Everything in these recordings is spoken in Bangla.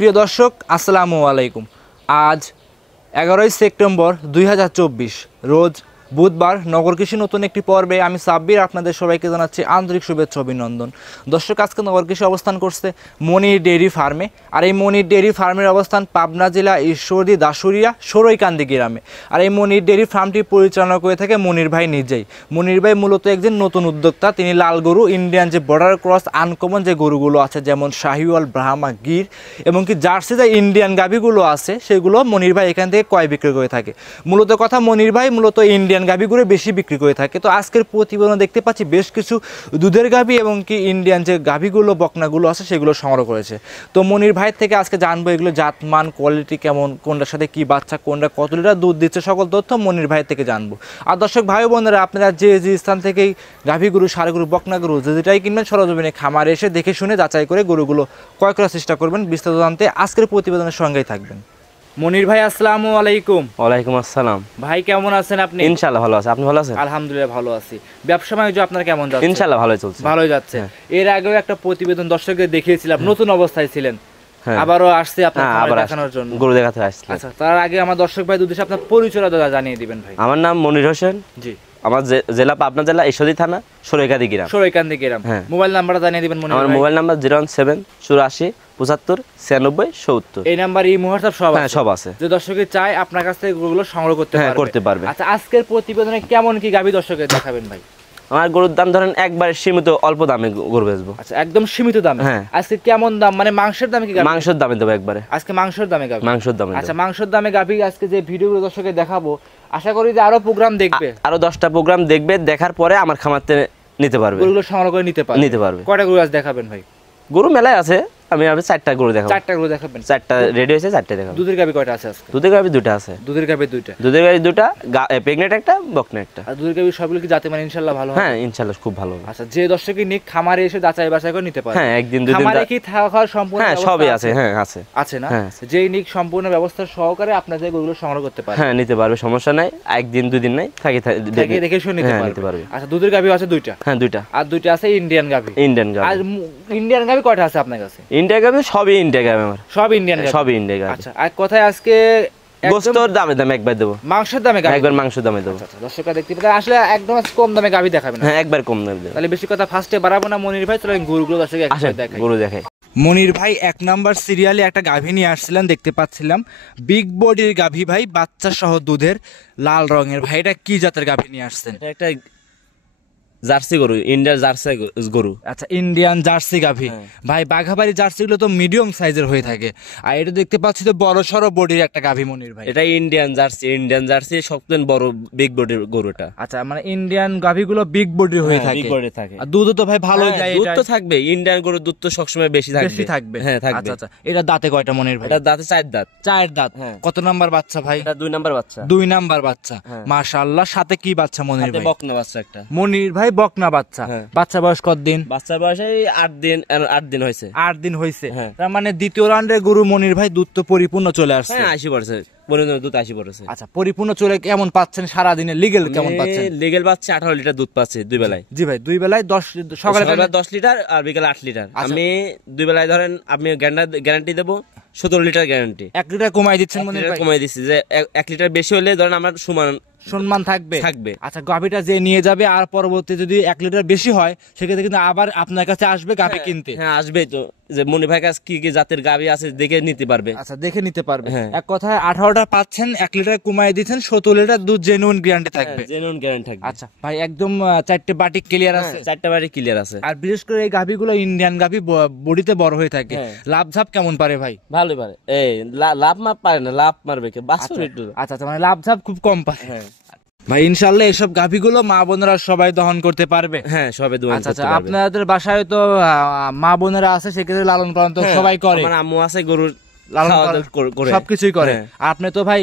সুপ্রিয় দর্শক আসসালামু আলাইকুম। আজ 11ই সেপ্টেম্বর 2024 রোজ বুধবার নগর কৃষি নতুন একটি পর্বে আমি সাব্বির আপনাদের সবাইকে জানাচ্ছি আন্তরিক শুভেচ্ছা অভিনন্দন। দর্শক আজকে নগর কৃষি অবস্থান করছে মনির ডেইরি ফার্মে, আর এই মনির ডেইরি ফার্মের অবস্থান পাবনা জেলা ঈশ্বরদী দাসুরিয়া সরৈকান্দি গ্রামে। আর এই মনির ডেইরি ফার্মটি পরিচালনা করে থাকে মনির ভাই নিজেই। মনির ভাই মূলত একজন নতুন উদ্যোক্তা। তিনি লাল গরু, ইন্ডিয়ান যে বর্ডার ক্রস আনকমন যে গরুগুলো আছে যেমন শাহিওয়াল, ব্রাহ্মা, গির এবং কি জার্সি যে ইন্ডিয়ান গাভীগুলো আছে সেগুলো মনির ভাই এখান থেকে ক্রয় বিক্রি করে থাকে। মূলত কথা মনির ভাই মূলত ইন্ডিয়ান গাভীগুলো বেশি বিক্রি করে থাকে। তো আজকের প্রতিবেদন দেখতে পাচ্ছি বেশ কিছু দুধের গাভী এবং কি ইন্ডিয়ান যে গাভীগুলো বকনাগুলো আছে সেগুলো সংগ্রহ করেছে। তো মনির ভাই থেকে আজকে জানবো এগুলো জাতমান, কোয়ালিটি কেমন, কোনটার সাথে কি বাচ্চা, কোনটা কত লিটার দুধ দিচ্ছে, সকল তথ্য মনির ভাই থেকে জানবো। আর দর্শক ভাই বোনেরা, আপনারা যে স্থান থেকেই গাভীগুলো, ষাঁড়গুলো, বকনাগুলো যেটাই কিনবেন সরজমিনে খামারে এসে দেখে শুনে যাচাই করে গরুগুলো ক্রয় করার চেষ্টা করবেন। বিস্তারিত জানতে আজকের প্রতিবেদনের সঙ্গেই থাকবেন। মনির ভাই আসসালামু আলাইকুম। ওয়ালাইকুম আসসালাম। ভাই কেমন আছেন আপনি? ইনশাআল্লাহ ভালো আছি, আপনি ভালো আছেন? আলহামদুলিল্লাহ ভালো আছি। ব্যবসা বাণিজ্য আপনার কেমন যাচ্ছে? ইনশাআল্লাহ ভালোই চলছে। ভালোই যাচ্ছে। এর আগেও একটা প্রতিবেদন দর্শকদের দেখিয়েছিলাম, নতুন অবস্থায় ছিলেন, আবারও আসছে আপনার দেখানোর জন্য, গরু দেখাতে আসছে। আচ্ছা, তার আগে আমার দর্শক ভাই উদ্দেশ্যে আপনার পরিচয়টা জানিয়ে দিবেন ভাই। আমার নাম মনির হোসেন। জি। আমার জেলা পাবনা জেলা ঈশ্বরদী থানা সরৈকান্দি গ্রাম। সরৈকান্দি গ্রাম। মোবাইল নাম্বারটা জানিয়ে দিবেন মনির ভাই। আমার মোবাইল নাম্বার 017 84 75 96 70। এই নাম্বার এই মুহূর্তে সব আছে? সব আছে। যে দর্শকে চায় আপনার কাছ থেকে গরুগুলো সংগ্রহ করতে পারবে। আচ্ছা, আজকের প্রতিবেদনে কেমন কি গাভী দর্শকের দেখাবেন ভাই? আমার গরুর দাম ধরেন একবারে সীমিত অল্প দামে গরু বেচবো। আচ্ছা, একদম সীমিত দামে। আজকে কেমন দাম, মানে মাংসের দামে কি? মাংসের দামে দেবো একবারে। আজকে মাংসের দামে গাভী? মাংসের দামে। আচ্ছা, মাংসের দামে গাভী আজকে যে ভিডিওগুলো দর্শকের দেখাবো, আশা করি যে আরো প্রোগ্রাম দেখবে, আরো 10টা প্রোগ্রাম দেখবে, দেখার পরে আমার খামারতে নিতে পারবে, গরুগুলো সংগ্রহ করে নিতে পারবে। কয়টা গরু আজ দেখাবেন ভাই? গরু মেলায় আছে, আমি 4টা গরু দেখাবো। 4টা গরু দেখাবেন? 4টা রেডি হয়েছে, 4টা দেখাবো। দুধের গাভী কয়টা আছে আজকে? দুধের গাভী 2টা আছে। দুধের গাভী 2টা? দুধের গাভী 2টা, প্রেগনেন্ট একটা, বকনা একটা। আর দুধের গাভী সবগুলো কি জাতে মানে ইনশাআল্লাহ ভালো? হ্যাঁ ইনশাআল্লাহ খুব ভালো। আচ্ছা, যে দর্শকই নিক খামারে এসে যাচাই বাছাই করে নিতে পারে? হ্যাঁ, একদিন দুদিন খামারে কি থাকা খাওয়ার সম্পূর্ণ হ্যাঁ সবই আছে? হ্যাঁ আছে। আছে না? যেই নিক সম্পূর্ণ ব্যবস্থা সহকারে আপনাদের গরুগুলো সংগ্রহ করতে পারে? হ্যাঁ নিতে পারবে, সমস্যা নাই। একদিন দুদিন নাই, দেখে শুনে নিতে পারবে। আচ্ছা, দুধের গাভী আছে 2টা? হ্যাঁ 2টা। আর 2টা আছে ইন্ডিয়ান গাভী? ইন্ডিয়ান গাভী। আর ইন্ডিয়ান গাভী কয়টা আছে আপনার কাছে? ইন্ডিয়ান গাভী সবই ইন্ডিয়ান গাভী আমার। সব ইন্ডিয়ান গাভী? সবই ইন্ডিয়ান গাভী। আচ্ছা, আর কথায় আজকে গোশতর দামে একবার দেবো। মাংসের দামে গাভী? একবার মাংসের দামে দেবো। আচ্ছা, দর্শকরা দেখতে পারে আসলে একদম কম দামে গাভী দেখাবেন? হ্যাঁ একবার কম দামে দেবো। তাহলে বেশি কথা ফার্স্টে বাড়াবো না মনির ভাই, চলেন গরুগুলো দর্শক একসাথে দেখাই। গরু দেখাই। মনির ভাই 1 নাম্বার সিরিয়ালে একটা গাভী নিয়ে আসছিলেন, দেখতে পাচ্ছিলাম বিগ বডির গাভী ভাই, বাচ্চা সহ দুধের, লাল রঙের। ভাই এটা কি জাতের গাভী নিয়ে আসছেন? একটা জার্সি গরু, ইন্ডিয়ান জার্সি গরু। আচ্ছা, ইন্ডিয়ান জার্সি গাভী। ভাই বাঘাবাড়ি জার্সি গুলো তো মিডিয়াম সাইজের হয়ে থাকে, আর এটা দেখতে পাচ্ছি তো বড় সড়ো বডির একটা গাভী মনির ভাই। এটা ইন্ডিয়ান জার্সি। ইন্ডিয়ান জার্সি সবচেয়ে বড় বিগ বডির গরুটা। আচ্ছা, মানে ইন্ডিয়ান গাভী গুলো বিগ বডির হয়ে থাকে? বিগ বডি থাকে। আর দুধ তো ভাই ভালো দেয়? দুধ তো থাকবে, ইন্ডিয়ান গরুর দুধ তো সবসময় বেশি থাকবে। হ্যাঁ থাকবে। আচ্ছা, এটা দাঁতে কয়টা মনির ভাই? এটা দাঁতে 4 দাঁত। 4 দাঁত। কত নাম্বার বাচ্চা ভাই? এটা 2 নাম্বার বাচ্চা। 2 নাম্বার বাচ্চা। মাশাআল্লাহ। সাথে কি বাচ্চা মনির ভাই? বকনা বাচ্চা একটা। মনির ভাই বকনা বাচ্চা। বাচ্চা বয়স কত দিন? বাচ্চার বয়স 8 দিন হয়েছে। 8 দিন হয়েছে। তার মানে দ্বিতীয় রাউন্ডের গরু মনির ভাই দুধ তো পরিপূর্ণ চলে আসছে? হ্যাঁ 80%। দুধ 80%। আচ্ছা, পরিপূর্ণ চলে কেমন পাচ্ছেন সারা দিনে? লিগেল কেমন পাচ্ছেন? লিগেল পাচ্ছে 18 লিটার দুধ পাচ্ছে 2 বেলায়। জি ভাই, 2 বেলায় 10, সকালে 10 লিটার আর বিকালে 8 লিটার। আমি 2 বেলায় ধরেন আপনি গ্যারান্টি দেবো 17 লিটার গ্যারান্টি। 1 লিটার কমাই দিচ্ছেন মনির ভাই? কমাই দিচ্ছি, যে 1 লিটার বেশি হলে ধরেন আমার সম্মান থাকবে। আচ্ছা, গাভীটা যে নিয়ে যাবে আর পরবর্তী যদি 1 লিটার বেশি হয় সেক্ষেত্রে কিন্তু আবার আপনার কাছে আসবে গাভী কিনতে? হ্যাঁ আসবে তো, যে মনির ভাই কাছে কি কি জাতের গাভী আছে দেখে নিতে পারবে। আচ্ছা, দেখে নিতে পারবে। এক কথায় 18টা পাচ্ছেন, 1 লিটার কমাই দিচ্ছেন, 17 লিটার দুধ জেনুইন গ্যারান্টি থাকবে? জেনুইন গ্যারান্টি থাকবে। আচ্ছা ভাই, একদম 4টে বাটি ক্লিয়ার আছে? 4টে বাটি ক্লিয়ার আছে। আর বিশেষ করে এই গাভীগুলো ইন্ডিয়ান গাভী, বডিতে বড় হয়ে থাকে, লাভ ঝাপ কেমন পারে ভাই? ভালোই পারে। এই লাভ মাপ পারে না, লাভ মারবে কে বাছুর একটু। আচ্ছা, মানে লাভ ঝাপ খুব কম পারে। ভাই ইনশাআল্লাহ এসব গাভীগুলো মা বোনেরা সবাই দহন করতে পারবে? হ্যাঁ সবাই দহন করতে পারবে। আপনাদের বাসায় তো মা বোনেরা আছে, সেক্ষেত্রে লালন পালন তো সবাই করে? আমার আম্মু আছে, গরুর লালন খাওয়া পালন দাওয়া করে। সবকিছুই করে। হ্যাঁ। আপনি তো ভাই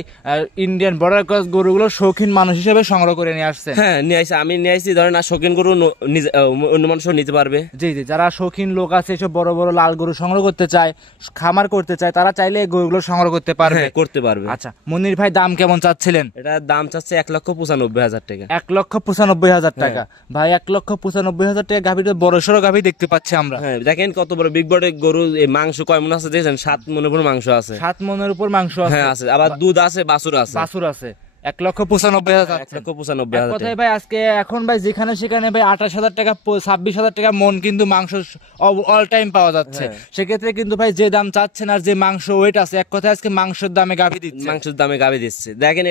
ইন্ডিয়ান বর্ডার ক্রস গরুগুলো শৌখিন মানুষ হিসেবে সংগ্রহ করে নিয়ে আসছেন। হ্যাঁ নিয়ে আসি, আমি নিয়ে আসি ধরেন আর শৌখিন গরু অন্য মানুষও নিতে পারবে। জি জি, যারা শৌখিন লোক আছে এসব বড় বড় লাল গরু সংগ্রহ করতে চায়, খামার করতে চায়, তারা চাইলে এই গরুগুলো সংগ্রহ করতে পারবে। হ্যাঁ করতে পারবে। আচ্ছা মনির ভাই, দাম কেমন চাচ্ছিলেন? এটা দাম চাচ্ছে 1,95,000 টাকা। 1,95,000 টাকা। ভাই 1,95,000 টাকা গাভীটা বড় সড়ো গাভী দেখতে পাচ্ছি আমরা। হ্যাঁ দেখেন কত বড় বিগ বডের গরু, এই মাংস কয় মন আছে দেখেন? 7 মনের উপর মাংস আছে। 7 মনের উপর মাংস আছে। হ্যাঁ আছে, আবার দুধ আছে, বাছুর আছে। বাছুর আছে। 1,95,000। 1,95,000 কথাই ভাই আজকে এখন ভাই যেখানে সেখানে ভাই 28,000 টাকা 26,000 টাকা মন কিন্তু মাংস অল টাইম পাওয়া যাচ্ছে। সেক্ষেত্রে কিন্তু ভাই যে দাম চাচ্ছেন আর যে মাংস ওয়েট আছে, এক কথায় আজকে মাংসের দামে গাভী দিচ্ছে। মাংসের দামে গাভী দিচ্ছে। দেখেন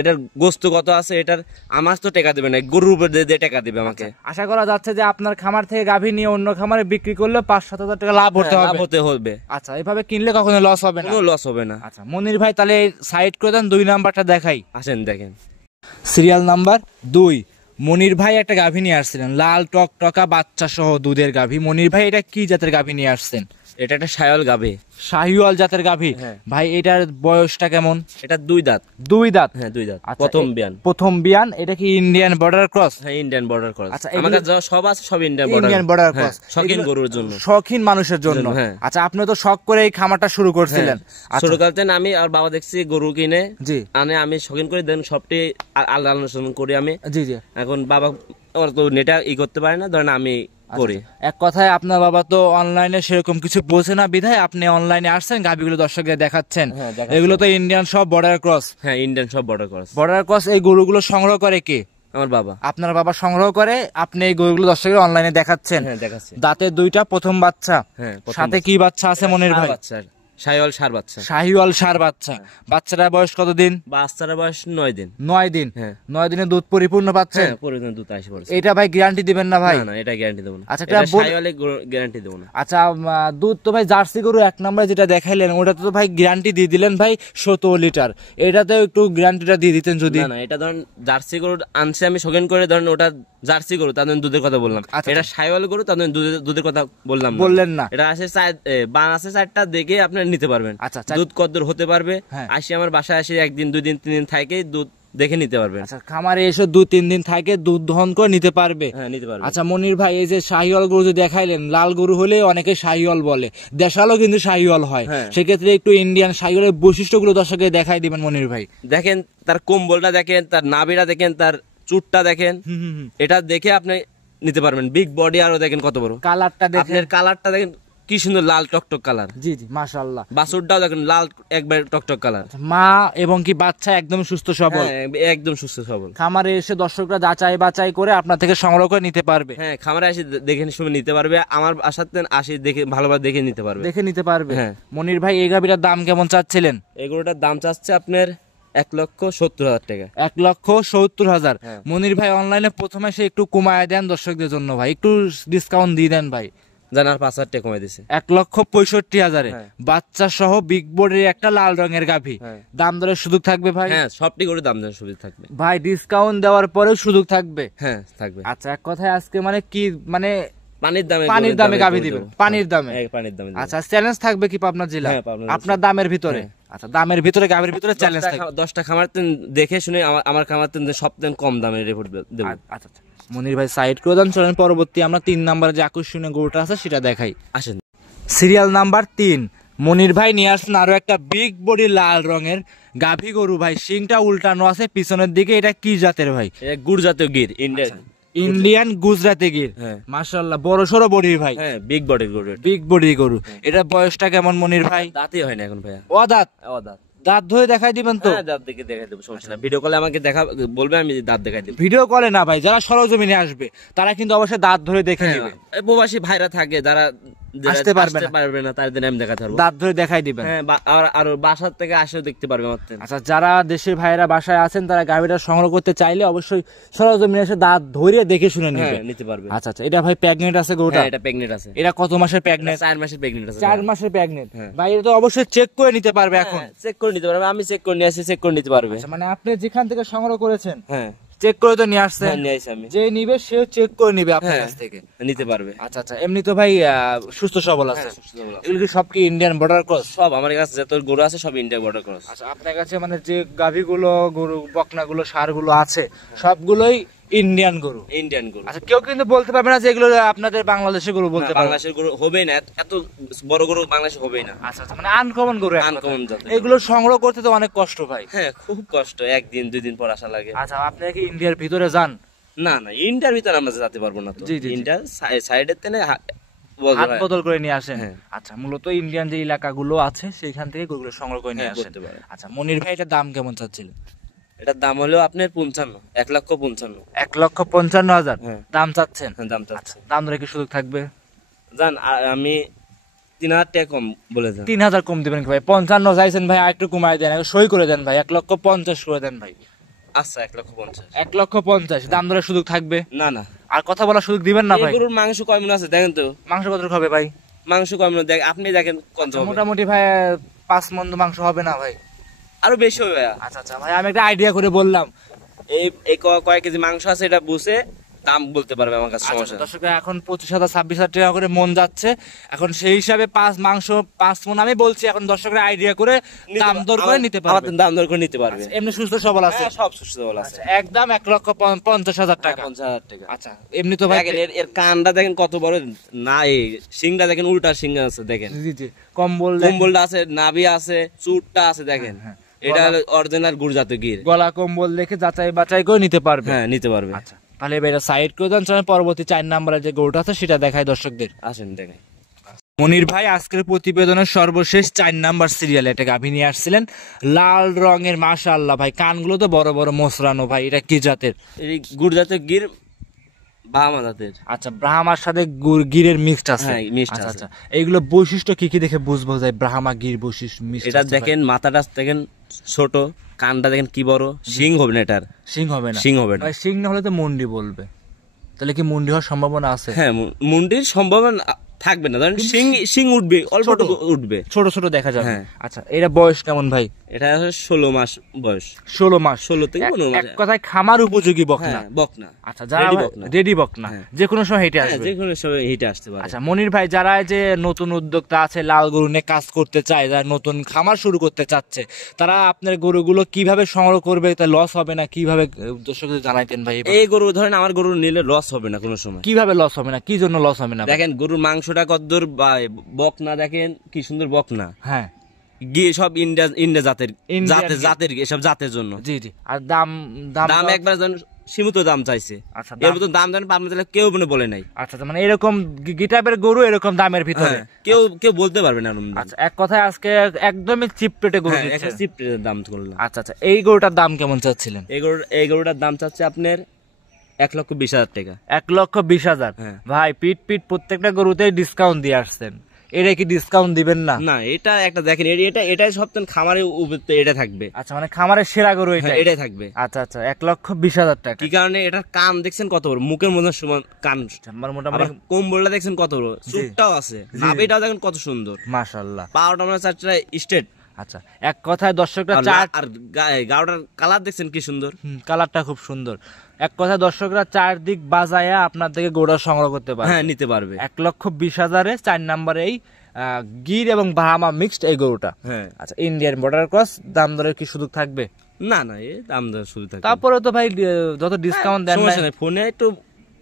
এটার গোস্ত কত আছে, এটার আমার তো টাকা দেবে না, গরুর উপর দিয়ে টাকা দিবে আমাকে। আশা করা যাচ্ছে যে আপনার খামার থেকে গাভী নিয়ে অন্য খামারে বিক্রি করলে 5-7,000 টাকা লাভ হতে লাভ হবে। হতে হবে। আচ্ছা, এভাবে কিনলে কখনো লস হবে না? কোনো লস হবে না। আচ্ছা মনির ভাই, তাহলে সাইড করে দেন, 2 নাম্বারটা দেখাই। আসেন দেখেন। Serial number 2। মনির ভাই একটা গাভী নিয়ে আসছিলেন, লাল টকটকা বাচ্চা সহ দুধের গাভী। মনির ভাই এটা কি জাতের গাভী নিয়ে আসছেন? এটা একটা শায়াল গাভী, শাহিওয়াল জাতের গাভী। হ্যাঁ। ভাই এটার বয়সটা কেমন? এটা 2 দাঁত। 2 দাঁত। হ্যাঁ 2 দাঁত, আচ্ছা, প্রথম বিয়ান। প্রথম বিয়ান। এটা কি ইন্ডিয়ান বর্ডার ক্রস? হ্যাঁ ইন্ডিয়ান বর্ডার ক্রস। আচ্ছা, আমার কাছে সব আছে, সব ইন্ডিয়ান ইন্ডিয়ান বর্ডার ক্রস। শৌখিন গরুর জন্য, শৌখিন মানুষের জন্য। হ্যাঁ। আচ্ছা, আপনি তো শখ করে এই খামারটা শুরু করছিলেন। আচ্ছা, ছোট কালতে আমি আর বাবা দেখছি গরু কিনে জি আনে, আমি শৌখিন করে দেন সবটি আলাদা আলোচনা করি আমি। জি জি। এখন বাবা ওরা তো নেটা করতে পারে না, ধরেন আমি করি। এক কথায় আপনার বাবা তো অনলাইনে সেরকম কিছু বোঝে না, বিধায় আপনি অনলাইনে আসছেন, গাভীগুলো দর্শকদের দেখাচ্ছেন। হ্যাঁ, দেখাচ্ছি। এগুলো তো ইন্ডিয়ান সব বর্ডার ক্রস। হ্যাঁ ইন্ডিয়ান সব বর্ডার ক্রস। বর্ডার ক্রস এই গরুগুলো সংগ্রহ করে কে? আমার বাবা। আপনার বাবা সংগ্রহ করে, আপনি এই গরুগুলো দর্শকদের অনলাইনে দেখাচ্ছেন। হ্যাঁ দেখাচ্ছি। দাঁতে 2টা, প্রথম বাচ্চা। হ্যাঁ, প্রথম সাথে কি বাচ্চা আছে মনির ভাই? বাচ্চা শাহিওয়াল সার বাচ্চা। শাহিওয়াল সার বাচ্চা। বাচ্চাটার বয়স কতদিন? বাচ্চার বয়স 9 দিন। 9 দিন। হ্যাঁ। 9 দিনে দুধ পরিপূর্ণ পাচ্ছেন? হ্যাঁ পরিপূর্ণ দুধ আসে পড়ছে। এটা ভাই গ্যারান্টি দিবেন না ভাই? না না, এটা গ্যারান্টি দেব না। আচ্ছা, এটা এটা বল- শাহিওয়ালে গ্যারান্টি দেব না। আচ্ছা, দুধ তো ভাই জার্সি গরু 1 নম্বরে যেটা দেখাইলেন, ওটা তো ভাই গ্যারান্টি দিয়ে দিলেন ভাই 17 লিটার। এটাতেও একটু গ্যারান্টিটা দিয়ে দিতেন যদি। না না, এটা ধরেন জার্সি গরু আনছে আমি শৌখিন করে, ধরেন ওটা জার্সি গরু, তাদের দুধের কথা বললাম। আচ্ছা, এটা শাহিওয়াল গরু, তাদের দুধের কথা বললাম না। বললেন না। এটা আছে বান আছে 4টা, দেখে আপনি নিতে পারবেন। আচ্ছা, দুধ কতদূর হতে পারবে, হ্যাঁ। আসি আমার বাসায় আসি 1 দিন 2 দিন 3 দিন থাকে, দুধ দেখে নিতে পারবেন। আচ্ছা, খামারে এসে 2-3 দিন থাকে, দুধ দহন করে নিতে পারবে। হ্যাঁ নিতে পারবে। আচ্ছা মনির ভাই, এই যে শাহিওয়াল গরু যে দেখাইলেন, লাল গরু হলে অনেকে শাহিওয়াল বলে, দেশালও কিন্তু শাহিওয়াল হয়। হ্যাঁ। সেক্ষেত্রে একটু ইন্ডিয়ান শাহিওয়ালের বৈশিষ্ট্যগুলো দর্শককে দেখাই দিবেন মনির ভাই। দেখেন তার কম্বলটা দেখেন, তার নাভিটা দেখেন, তার চুটটা দেখেন। এটা দেখে আপনি নিতে পারবেন। বিগ বডি, আরো দেখেন কত বড়। কালারটা দেখেন। আপনার কালারটা দেখেন কি সুন্দর, লাল টকটক কালার। জি জি, মাশাআল্লাহ। বাছুরটাও দেখেন লাল একবার টকটক কালার। মা এবং কি বাচ্চা একদম সুস্থ সবল। হ্যাঁ একদম সুস্থ সবল। খামারে এসে দর্শকরা যাচাই বাছাই করে আপনার থেকে সংগ্রহ করে নিতে পারবে। হ্যাঁ খামারে আসি দেখে শুনে নিতে পারবে। আমার আসাতে আসি দেখে ভালোভাবে দেখে নিতে পারবে। দেখে নিতে পারবে। হ্যাঁ। মনির ভাই, এই গাভীটার দাম কেমন চাচ্ছিলেন? এগুলোটার দাম চাচ্ছে আপনার 1,70,000 টাকা। 1,70,000। হ্যাঁ। মনির ভাই অনলাইনে প্রথমে সে একটু কমায় দেন দর্শকদের জন্য ভাই, একটু ডিসকাউন্ট দিয়ে দেন ভাই। জানার 5,000 টাকা কমে দিছে। 1,65,000। হ্যাঁ। বাচ্চা সহ বিগ বোর্ডের একটা লাল রঙের গাভী। হ্যাঁ। দাম দরের সুযোগ থাকবে ভাই? হ্যাঁ সবটি করে দাম দেওয়ার সুবিধা থাকবে ভাই ডিসকাউন্ট দেওয়ার পরেও সুযোগ থাকবে? হ্যাঁ থাকবে। আচ্ছা, এক কথায় আজকে মানে কি, মানে পানির দামে গাভী দিবেন? পানির দামে। পানির দামে। আচ্ছা, চ্যালেঞ্জ থাকবে কি পাবনা জেলা? হ্যাঁ, পাবনা জেলা। আপনার দামের ভিতরে? আচ্ছা, দামের ভিতরে গাভীর ভিতরে চ্যালেঞ্জ থাকবে। 10টা খামার দেখে শুনে আমার খামার সবথেকে কম দামে রিপোর্ট দেবো। আচ্ছা, মনির ভাই সাইড করে দেন, চলেন পরবর্তী আমরা 3 নাম্বার যে আকর্ষণীয় গরুটা আছে সেটা দেখাই। আসেন। Serial number 3। মনির ভাই নিয়ে আসছেন আরো একটা বিগ বডি লাল রঙের গাভী গরু ভাই, শিংটা উল্টানো আছে পিছনের দিকে। এটা কি জাতের ভাই? এটা গুড় জাতীয় গির, ইন্ডিয়ান গুজরাতি গির। হ্যাঁ। মাশাআল্লাহ, বড় সড়ো বডির ভাই। হ্যাঁ বিগ বডির গরু এটা। বিগ বডি গরু। এটা বয়সটা কেমন মনির ভাই? দাঁতই হয় না এখন ভাইয়া। ও দাঁত? দাঁত। দাঁত ধরে দেখাই দিবেন তো? হ্যাঁ দাঁত দেখে দেখাই দেবো, সমস্যা না। ভিডিও কলে আমাকে বলবে, আমি দাঁত দেখাই দেবো। ভিডিও কলে না ভাই, যারা সরজমিনে আসবে তারা কিন্তু অবশ্যই দাঁত ধরে দেখে নেবে। এই প্রবাসী ভাইরা থাকে যারা আসতে পারবে না, তাদের আমি দেখাতে পারবো। দাঁত ধরে দেখাই দিবেন। হ্যাঁ আর বাসার থেকে আসেও দেখতে পারবে আমার থেকে। আচ্ছা, যারা দেশের ভাইয়েরা বাসায় আছেন তারা গাভীটা সংগ্রহ করতে চাইলে অবশ্যই সরজমিনে এসে দাঁত ধরে দেখে শুনে নেবে। হ্যাঁ নিতে পারবে। আচ্ছা আচ্ছা, এটা ভাই প্রেগনেন্ট আছে গরুটা? হ্যাঁ এটা প্রেগনেন্ট আছে। এটা কত মাসের প্রেগনেন্ট? 4 মাসের প্রেগনেন্ট আছে। 4 মাসের প্রেগনেন্ট। হ্যাঁ। ভাই এটা তো অবশ্যই চেক করে নিতে পারবে এখন। চেক করে নিতে পারবে, আমি চেক করে নিয়ে আসি, চেক করে নিতে পারবে। আচ্ছা, মানে আপনি যেখান থেকে সংগ্রহ করেছেন হ্যাঁ চেক করে তো নিয়ে আসছেন? হ্যাঁ, নিয়ে আসি আমি। যে নিবে সে চেক করে নিবে আপনার হ্যাঁ, কাছ থেকে। নিতে পারবে। আচ্ছা আচ্ছা, এমনি তো ভাই সুস্থ সবল আছে? হ্যাঁ, সুস্থ সবল আছে। এগুলো কি সব কি ইন্ডিয়ান বর্ডার ক্রস? সব আমার কাছে যত গরু আছে সব ইন্ডিয়া বর্ডার ক্রস। আচ্ছা, আপনার কাছে মানে যে গাভীগুলো, গরু বকনাগুলো, ষাঁড়গুলো আছে সবগুলোই ইন্ডিয়ান গরু? ইন্ডিয়ান গরু। আচ্ছা, কেউ কিন্তু বলতে পারবে না যে এগুলো আপনাদের বাংলাদেশের গরু বলতে পারবে? বাংলাদেশের গরু হবে না, এত বড় গরু বাংলাদেশে হবে না। আচ্ছা আচ্ছা, মানে আনকমন গরু এক কথায়। আনকমন জাতের। এগুলো সংগ্রহ করতে তো অনেক কষ্ট ভাই। হ্যাঁ, খুব কষ্ট, একদিন 2 দিন পর আসা লাগে। আচ্ছা, আপনারা কি ইন্ডিয়ার ভিতরে যান? না না, ইন্ডিয়ার ভিতরে আমরা যেতে পারবো না তো। জি, জি, জি। ইন্ডিয়ার সাইডের তেনে হাত বদল করে নিয়ে আসেন? আচ্ছা, মূলত ইন্ডিয়ান যে এলাকাগুলো আছে সেইখান থেকে গরুগুলো সংগ্রহ করে নিয়ে আসেন। আচ্ছা, মনির ভাই এটার দাম কেমন চাচ্ছিলেন? এটার দাম হলো আপনার 55, 1,55,000। 1,55,000 হ্যাঁ। দাম চাচ্ছেন? হ্যাঁ, দাম চাচ্ছে। দাম ধরে কি সুযোগ থাকবে? জান, আমি 3,000 টাকা কম বলে দেন। 3,000 কম দিবেন কি ভাই? 55 চাইছেন ভাই, আর একটু কমাই দেন, সই করে দেন ভাই, 1,50,000 করে দেন ভাই। আচ্ছা, 1,50,000। 1,50,000 দাম ধরে সুযোগ থাকবে? না না, আর কথা বলার সুযোগ দিবেন না ভাই? এই গরুর মাংস কয় মণ আছে দেখেন তো? মাংস কত হবে ভাই? মাংস কয় মণ আপনি দেখেন কত হবে? মোটামুটি ভাই 5 মণ মাংস হবে না ভাই? আরো বেশি হবে ভাইয়া। আচ্ছা আচ্ছা ভাই, আমি একটা আইডিয়া করে বললাম। এই কয় কেজি মাংস আছে এটা বুঝে দাম বলতে পারবে আমার কাছে, সমস্যা নেই। দর্শক, এখন 25,000 26,000 টাকা করে মন যাচ্ছে, এখন সেই হিসাবে 5 মণ আমি বলছি, এখন দর্শকরা আইডিয়া করে দাম দর করে নিতে পারবে। দাম দর করে নিতে পারবে। এমনি সুস্থ সবল আছে? হ্যাঁ, সব সুস্থ সবল আছে। একদম 1,50,000 টাকা? 50,000 টাকা। আচ্ছা, এমনি তো ভাই দেখেন এর কানটা দেখেন কত বড়, না এই সিংটা দেখেন উল্টা সিং আছে দেখেন, জি জি, কম্বলটা আছে, নাভি আছে, চুটটা আছে দেখেন। এটা অরিজিনাল গুড়জাত গির। গলা কম্বল দেখে যাচাই বাছাই করে নিতে পারবে? হ্যাঁ, নিতে পারবে। আচ্ছা, তাহলে এবার এটা সাইড করে দেন, চলেন পরবর্তী 4 নম্বরের যে গরুটা আছে সেটা দেখাই দর্শকদের। আসেন দেখেন। মনির ভাই আজকের প্রতিবেদনের সর্বশেষ 4 নাম্বার সিরিয়ালে একটা গাভী নিয়ে আসছিলেন, লাল রঙের, মাশাআল্লাহ ভাই, কানগুলো তো বড় বড় মোসরানো ভাই, এটা কি জাতের? এই গুড়জাত গির বাহামা জাতের। আচ্ছা, ব্রাহ্মার সাথে গিরের মিক্সড আছে? হ্যাঁ, মিক্সড আচ্ছা আছে। আচ্ছা, এইগুলো বৈশিষ্ট্য কি কি দেখে বুঝবো যায় ব্রাহ্মা গির বৈশিষ্ট্য মিক্সড? এটা দেখেন মাথাটা দেখেন ছোট, কানটা দেখেন কি বড়, শিং হবে না এটার। সিং হবে না? শিং হবে না। ভাই, সিং না হলে তো মুন্ডি বলবে, তাহলে কি মুন্ডি হওয়ার সম্ভাবনা আছে? হ্যাঁ, মুন্ডির সম্ভাবনা থাকবে না, ধরেন শিং উঠবে, অল্প উঠবে, ছোট ছোট দেখা যাবে। হ্যাঁ। আচ্ছা, এটা বয়স কেমন ভাই? এটা 16 মাস বয়স। 16 মাস? 16 থেকে 15 মাস। এক কথায় খামার উপযোগী বকনা? হ্যাঁ, বকনা। আচ্ছা, যারা Ready বকনা। রেডি বকনা, হ্যাঁ। যে কোনো সময় হেঁটে হ্যাঁ, আসবে? যে কোনো সময় হিটে আসতে পারে। আচ্ছা, মনির ভাই, যারা এই যে নতুন উদ্যোক্তা আছে, লাল গরু নিয়ে কাজ করতে চায়, যারা নতুন খামার শুরু করতে চাচ্ছে, তারা আপনার গরুগুলো কিভাবে সংগ্রহ করবে, তা লস হবে না কিভাবে, দর্শকদের জানাইতেন ভাই। এই গরু ধরেন আমার গরু নিলে লস হবে না কোনো সময়। কিভাবে লস হবে না? কি জন্য লস হবে না? দেখেন গরুর মাংসটা কতদূর, বকনা দেখেন কি সুন্দর বকনা, হ্যাঁ, গিয়ে সব ইন্ডিয়া জাতের, Indian জাতের এসব জাতের জন্য। জি জি। আর দাম দাম একবার সীমিত দাম চাইছে। আচ্ছা, এর মতো দাম জানেন আপনাদের কেউ বলে নাই। আচ্ছা, মানে এরকম গিটাপের গরু এরকম দামের ভিতরে? হ্যাঁ, কেউ বলতে পারবে না। আচ্ছা, এক কথায় আজকে একদমই চিপ রেটে গরু দিচ্ছেন? একটা চিপ রেটের দাম করলাম। আচ্ছা আচ্ছা, এই গরুটার দাম কেমন চাচ্ছিলেন? এই গরুটার দাম চাচ্ছে আপনার 1,20,000 টাকা। 1,20,000? হ্যাঁ। ভাই, পিট প্রত্যেকটা গরুতেই ডিসকাউন্ট দিয়ে আসছেন, এটা কি ডিসকাউন্ট দিবেন না? না, এটা একটা দেখেন, এটাই সবচেয়ে খামারে এটা থাকবে। আচ্ছা, মানে খামারের সেরা গরু হ্যাঁ, এটাই থাকবে। আচ্ছা আচ্ছা, 1,20,000 টাকা। কি কারণে? এটার কান দেখছেন কত বড়, মুখের মধ্যে সমান কান। আমার মোটামুটি কম্বলটা দেখছেন কত বড়, চুটটাও আছে, নাভিটাও দেখেন কত সুন্দর, মাশাআল্লাহ। পাওয়াটা আমরা চারটা স্ট্রেট। আচ্ছা, এক কথায় দর্শকরা আর গাওটার কালার দেখছেন কি সুন্দর, কালারটা খুব সুন্দর। এক কথায় দর্শকরা চারদিক বাজায়া আপনার থেকে গোড়া সংগ্রহ করতে পারবে? হ্যাঁ, নিতে পারবে। 1,20,000-এ 4 নম্বরে এই গির এবং ব্রাহ্মা মিক্সড এই গরুটা। হ্যাঁ। আচ্ছা, ইন্ডিয়ান বর্ডার ক্রস, দাম দরের কি সুযোগ থাকবে? না না, এই দাম দর শুরু থাকে। তারপরে তো ভাই যত ডিসকাউন্ট দেন সমস্যা নাই, ফোনে একটু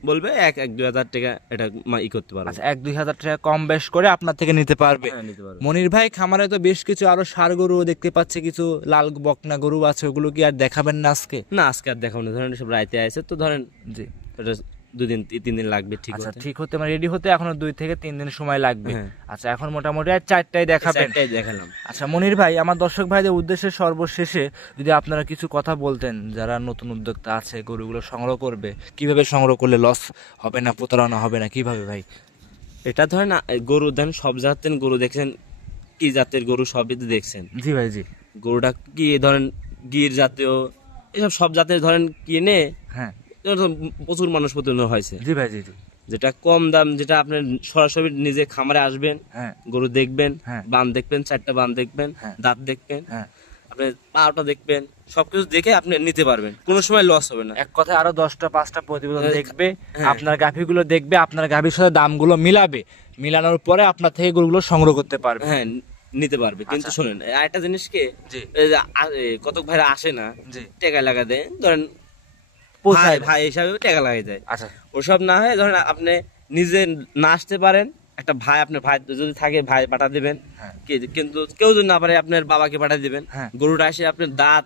বলবে 1-2 হাজার টাকা এটা করতে পারবে। আচ্ছা, 1-2 হাজার টাকা কম বেশ করে আপনার থেকে নিতে পারবে। হ্যাঁ, নিতে পারবে। মনির ভাই, খামারে তো বেশ কিছু আরো ষাঁড় গরু দেখতে পাচ্ছে, কিছু লাল বকনা গরু আছে, ওগুলো কি আর দেখাবেন না আজকে? না, আজকে আর দেখাবো না, ধরেন সব রাইতে আছে তো, ধরেন জি, এটা 2-3 দিন লাগবে ঠিক আচ্ছা, হতে। ঠিক হতে মানে রেডি হতে এখনো 2 থেকে 3 দিন সময় লাগবে। হ্যাঁ। আচ্ছা, এখন মোটামুটি আর 4টাই দেখাবেন? 4টাই দেখালাম। আচ্ছা মনির ভাই, আমার দর্শক ভাইদের উদ্দেশ্যে সর্বশেষে যদি আপনারা কিছু কথা বলতেন, যারা নতুন উদ্যোক্তা আছে, গরুগুলো সংগ্রহ করবে, কিভাবে সংগ্রহ করলে লস হবে না, প্রতারণা হবে না, কিভাবে ভাই? এটা ধরেন গরু ধরেন সব জাতের গরু দেখছেন, কি জাতের গরু সবই তো দেখছেন। জি ভাই, জি। গরুটা কি ধরেন গির জাতীয়, এসব সব জাতের ধরেন কিনে, হ্যাঁ, প্রচুর মানুষ প্রতিদিন হয়েছে। জি ভাই, জি জি। যেটা কম দাম, যেটা আপনার সরাসরি নিজে খামারে আসবেন, হ্যাঁ, গরু দেখবেন, হ্যাঁ। বান দেখবেন, 4টা বান দেখবেন, হ্যাঁ। দাঁত দেখবেন, হ্যাঁ। আপনি পাওটা দেখবেন, সবকিছু দেখে আপনি নিতে পারবেন, কোনো সময় লস হবে না। এক কথায় আরো 10টা 5টা প্রতিবেদন হ্যাঁ। দেখবে, হ্যাঁ। আপনার গাভীগুলো দেখবে, আপনার গাভীর সাথে দামগুলো মিলাবে, মিলানোর পরে আপনার থেকে গরুগুলো সংগ্রহ করতে পারবে। হ্যাঁ, নিতে পারবে। কিন্তু আচ্ছা। শোনেন, আরেকটা জিনিস কি, জি। এই যে কতক ভাইরা আসে না, জি। টাকা লাগা দেয়, ধরেন পোষায় ভাই হিসাবে টাকা লাগাই দেয়। আচ্ছা ওসব না হয়, ধরেন আপনি নিজে না আসতে পারেন, একটা ভাই, আপনার ভাই যদি থাকে ভাই পাঠা দিবেন। হ্যাঁ। কিন্তু কেউ যদি না পারে আপনার বাবাকে পাঠা দিবেন। হ্যাঁ। গরুটা এসে আপনার দাঁত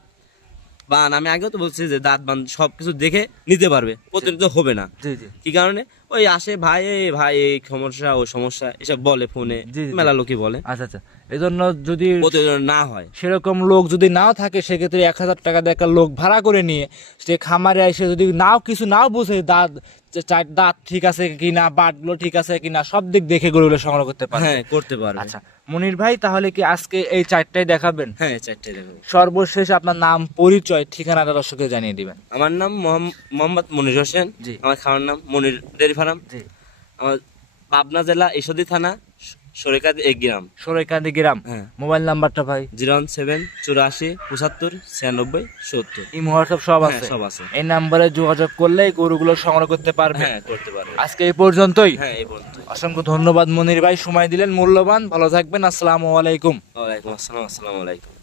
বান, আমি আগেও তো বলছি যে দাঁত বান সবকিছু দেখে নিতে পারবে, প্রতিনিয়ত হবে না। জি জি কি কারণে? ওই আসে ভাই, ভাই এই সমস্যা ও সমস্যা এসব বলে ফোনে, জি, জি। মেলা লোকই বলে, আচ্ছা আচ্ছা। এই জন্য যদি প্রতিদিন না হয়। সেরকম লোক যদি নাও থাকে, সেক্ষেত্রে 1000 টাকা দিয়ে একটা লোক ভাড়া করে নিয়ে সে খামারে এসে যদি কিছু নাও বুঝে, দাঁত ঠিক আছে কিনা, বাটগুলো ঠিক আছে কিনা, সব দিক দেখে গরুগুলো সংগ্রহ করতে পারে। হ্যাঁ, করতে পারবে। আচ্ছা মনির ভাই, তাহলে কি আজকে এই 4টাই দেখাবেন? হ্যাঁ, 4টাই দেখো। সর্বশেষ আপনার নাম, পরিচয়, ঠিকানাটা দর্শককে জানিয়ে দিবেন। আমার নাম মোহাম্মদ মনির হোসেন। জি। আমার খাওয়ার নাম মনির ডেয়ারি ফার্ম। জি। আমার পাবনা জেলা ঈশ্বরদী থানা, সরেকাদি গ্রাম। সরাইকান্দি গ্রাম। হ্যাঁ। মোবাইল নাম্বারটা ভাই? 017 84 75 96 70। এই হোয়াটসঅ্যাপ সব হ্যাঁ, আছে? সব আছে। এই নাম্বারে যোগাযোগ করলে গরুগুলো সংগ্রহ করতে পারবে। হ্যাঁ, করতে পারবে। আজকে এই পর্যন্তই। হ্যাঁ, এই পর্যন্ত। অসংখ্য ধন্যবাদ মনির ভাই, সময় দিলেন মূল্যবান। ভালো থাকবেন। আসসালামু আলাইকুম। ওয়ালাইকুম আসসালাম। আসসালামু আলাইকুম।